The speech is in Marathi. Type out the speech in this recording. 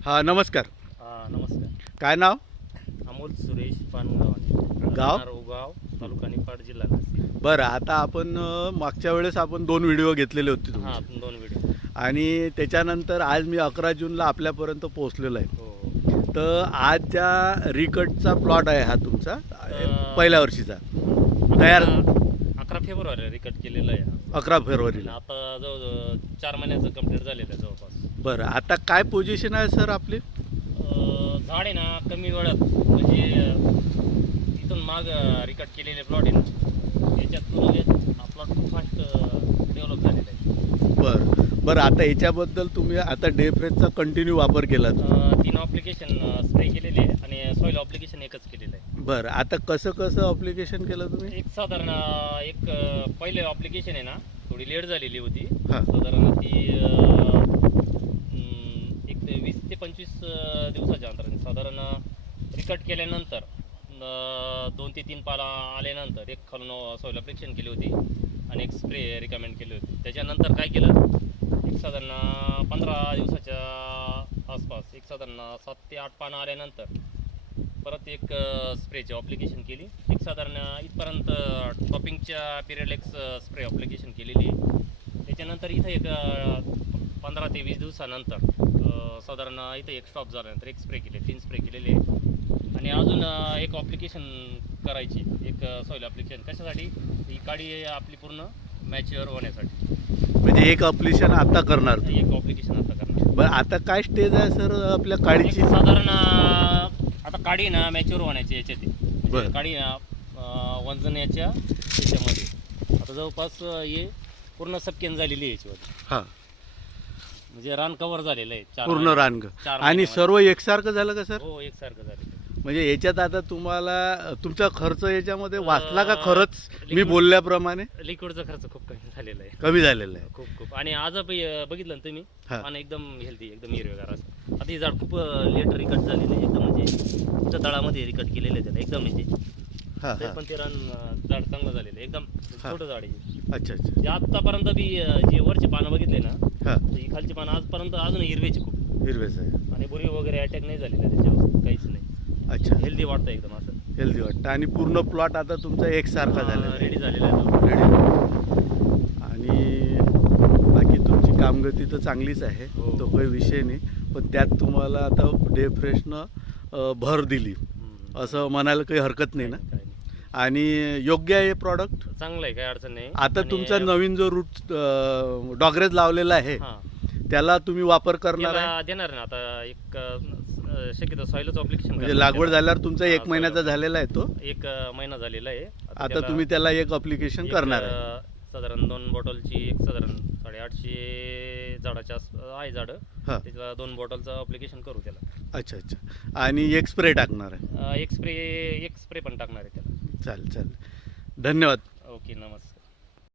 हा नमस्कार. नमस्कार. काय नाव? अमोल सुरेश पानगाव, गाव? उगाव, तालुका निफाड, जिल्हा नाशिक. बरं, आता आपण मागच्या वेळेस आपण 2 व्हिडिओ घेतलेले होते हां, तुमचे. 2 व्हिडिओ. आणि त्याच्यानंतर आज मी 11 जूनला आपल्यापर्यंत पोहोचलेलो आहे. हो. तर आज ज्या रिकटचा प्लॉट आहे हा तुमचा पहिल्या वर्षीचा अकरा- तयार 11 फेब्रुवारी रिकट केलेलं आहे. 11 आणि फेब्रुवारीला. आता जवळ 4 महिन्याचं कंप्लीट झालेलं आहे जवळपास. बरं, आता काय पोझिशन आहे सर आपली? झाड आहे ना कमी वेळात म्हणजे तिथून माग रिकट केलेले प्लॉट आहे ना त्याच्यात तुलनेत हा प्लॉट खूप फास्ट डेव्हलप झालेला आहे. बरं, आता याच्याबद्दल तुम्ही आता डेफ्रेजचा कंटिन्यू वापर केला. 3 ॲप्लिकेशन स्प्रे केलेले आहे आणि सॉईल ॲप्लिकेशन एकच केलेलं आहे. बरं, आता कसं ॲप्लिकेशन केलं तुम्ही? एक साधारण पहिले ॲप्लिकेशन आहे ना थोडी लेट झालेली होती. हां. साधारण ती एक 20 ते 25 दिवसाच्या अंतराने साधारण रिकट केल्यानंतर 2 ते 3 पाला आल्यानंतर एक खालून सॉईल ॲप्लिकेशन केली होती आणि एक स्प्रे रिकमेंड केली होती. त्याच्यानंतर काय केलं, एक साधारण 15 दिवसाच्या आसपास एक साधारण 7 ते 8 पानं आल्यानंतर परत एक स्प्रेची ॲप्लिकेशन केली. एक साधारण इथपर्यंत टॉपिंगच्या पिरियड एक स्प्रे ॲप्लिकेशन केलेली आहे. त्याच्यानंतर इथं एक 15 ते 20 दिवसानंतर साधारण इथं एक स्टॉप झाल्यानंतर एक स्प्रे केले, 3 स्प्रे केलेले आहे. आणि अजून एक ॲप्लिकेशन करायची, एक सॉईल ॲप्लिकेशन कशासाठी, ही काडी आपली पूर्ण मॅच्युअर होण्यासाठी. म्हणजे एक ॲप्लिकेशन आता करणार तुम्ही. एक ॲप्लिकेशन आता करणार. बरं, आता काय स्टेज आहे सर आपल्या एक काळीची? साधारण आता काडी ना मॅच्युअर होण्याची याच्यात आहे. बरं. म्हणजे काडी वंजण्याच्या याच्यामध्ये आता जवळपास हे पूर्ण सपकेन झालेली आहे याच्यामध्ये. हां, म्हणजे रान कव्हर झालेलं आहे पूर्ण रानग. 4 आणि महिन्यामध्ये. सर्व एकसारखं झालं का सर? हो एकसारखं झालेलं आहे. म्हणजे याच्यात आता तुम्हाला तुमचा खर्च याच्यामध्ये वाचला का? खरंच मी लिक्विड- बोलल्याप्रमाणे लिक्विडचा खर्च खूप कमी झालेला आहे. कमी झालेला आहे. खूप आणि आज बघितलं ना तुम्ही, हां. आणि एकदम हेल्दी, एकदम हिरवेगार असं. आता हे झाड खूप लेट रिकट झालेलं आहे एकदम, म्हणजे इथं तळामध्ये रिकट केलेलं आहे त्याला एकदम, म्हणजे हां तरी हां. पण ते रान झाड चांगलं झालेलं आहे एकदम. हां. छोटं झाड आहे. अच्छा अच्छा. म्हणजे आतापर्यंत बी जे वरचे पानं बघितले ना, हां, तर ही खालची पानं आजपर्यंत अजून हिरवेची खूप, हिरवेच आहे. आणि बुरी वगैरे अटॅक नाही झालेला त्याच्यावर, काहीच नाही. अच्छा, हेल्दी वाटतं एकदम असं. हेल्दी वाटतं. आणि पूर्ण प्लॉट आता तुमचा एकसारखा झालेला आहे. रेडी झालेला आहे तो. रेडी. आणि बाकी तुमची कामगती तर चांगलीच आहे, हो. तो काही विषय नाही. पण त्यात तुम्हाला आता डे फ्रेशनं भर दिली असं म्हणायला काही हरकत नाही ना. काही नाही. आणि योग्य आहे प्रॉडक्ट. चांगलं आहे, काही अडचण नाही. आता आणि तुमचा नवीन जो रूट डॉगरेज लावलेला आहे हां, त्याला तुम्ही वापर करणार आहे? त्याला देणार ना आता एक शक्यतो सॉईलच ॲप्लिकेशन म्हणजे लागवड झाल्यावर तुमचा 1 महिन्याचा झालेला आहे तो. 1 महिना झालेला आहे. आता तुम्ही त्याला एक ॲप्लिकेशन करणार आहे. साधारण 2 बॉटलची एक साधारण 850 झाडाच्या आहे झाडं, हां. त्याला 2 बॉटलचं ॲप्लिकेशन करू त्याला. अच्छा अच्छा. आणि एक स्प्रे टाकणार आहे. एक स्प्रे पण टाकणार आहे त्याला. चालेल चालेल. धन्यवाद. ओके, नमस्कार.